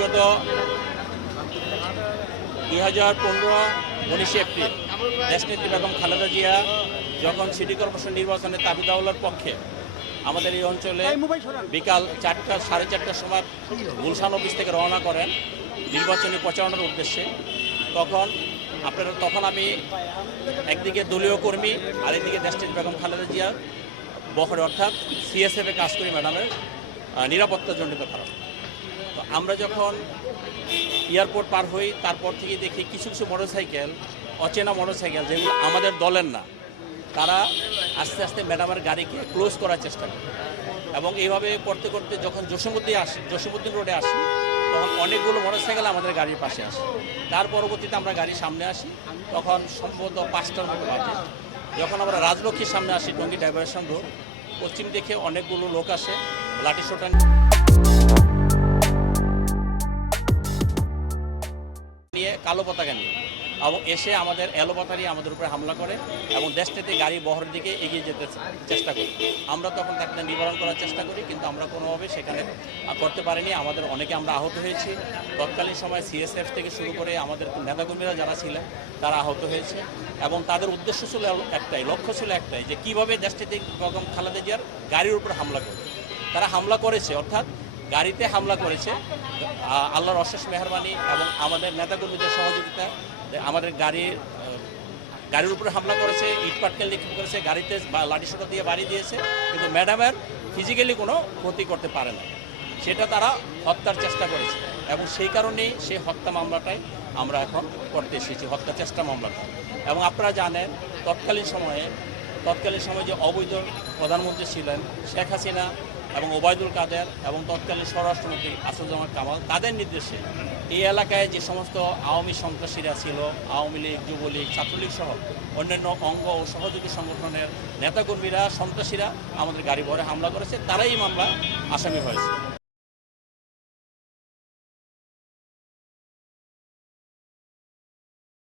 বিগত 2015-19 এপ্রিল দেশনেত্রী বেগম খালেদা জিয়া যখন সিটি কর্পোরেশন নির্বাচনে তাবি দাওলার পক্ষে আমাদের এই অঞ্চলে বিকাল 4টা সাড়ে 4টার সময় গুলশান অফিস থেকে রওনা করেন নির্বাচনী প্রচারণার উদ্দেশ্যে, তখন আমি একদিকে দলীয় কর্মী আর একদিকে দেশনেত্রী বেগম খালেদা জিয়ার বহরে অর্থাৎ সিএসএফে কাজ করি ম্যাডামের নিরাপত্তাজনিত কারণ। তো আমরা যখন এয়ারপোর্ট পার হই তারপর থেকে দেখি কিছু কিছু মোটরসাইকেল, অচেনা মোটরসাইকেল যেগুলো আমাদের দলের না, তারা আস্তে আস্তে ম্যাডামের গাড়িকে ক্লোজ করার চেষ্টা করে এবং এইভাবে করতে করতে যখন জসীমউদ্দিন রোডে আসি তখন অনেকগুলো মোটরসাইকেল আমাদের গাড়ির পাশে আসে। তার পরবর্তীতে আমরা গাড়ির সামনে আসি, তখন সম্ভবত 5টার মতো বাজে। যখন আমরা রাজলক্ষ্মীর সামনে আসি টঙ্গী ডাইভারশন রোড, পশ্চিম দিকে অনেকগুলো লোক আসে লাঠি সোটা নিয়ে, কালো পতাকা নিয়ে, এবং এসে আমাদের এলোপাতা নিয়ে আমাদের উপরে হামলা করে এবং দেশটাতে গাড়ি বহরের দিকে এগিয়ে যেতে চেষ্টা করি। আমরা তখন তাকে নিবারণ করার চেষ্টা করি, কিন্তু আমরা কোনোভাবে সেখানে করতে পারিনি। আমরা আহত হয়েছি। তৎকালীন সময় সিএসএফ থেকে শুরু করে আমাদের নেতাকর্মীরা যারা ছিলেন তারা আহত হয়েছে এবং তাদের উদ্দেশ্য ছিল একটাই, লক্ষ্য ছিল একটাই, যে কীভাবে দেশটাতে বেগম খালেদা জিয়ার গাড়ির উপর হামলা করবে। তারা হামলা করেছে, অর্থাৎ গাড়িতে হামলা করেছে। আল্লাহর অশেষ মেহরবানি এবং আমাদের নেতাকর্মীদের সহযোগিতা আমাদের গাড়ির উপরে হামলা করেছে, ইটপাটকেল নিক্ষেপ করেছে, গাড়িতে লাঠিসোঁটা দিয়ে বাড়ি দিয়েছে, কিন্তু ম্যাডামের ফিজিক্যালি কোনো ক্ষতি করতে পারে না। সেটা তারা হত্যার চেষ্টা করেছে এবং সেই কারণেই সেই হত্যা মামলাটাই আমরা এখন করতে এসেছি, হত্যা চেষ্টা মামলাটা। এবং আপনারা জানেন তৎকালীন সময়ে যে অবৈধ প্রধানমন্ত্রী ছিলেন শেখ হাসিনা এবং ওবায়দুল কাদের এবং তৎকালীন স্বরাষ্ট্রমন্ত্রী আসাদুজ্জামান কামাল, তাদের নির্দেশে এই এলাকায় যে সমস্ত আওয়ামী সন্ত্রাসীরা ছিল, আওয়ামী লীগ, যুবলীগ, ছাত্রলীগ সহ অন্যান্য অঙ্গ ও সহযোগী সংগঠনের নেতাকর্মীরা, সন্ত্রাসীরা আমাদের গাড়ি বহরে হামলা করেছে, তারাই মামলা আসামি হয়েছে।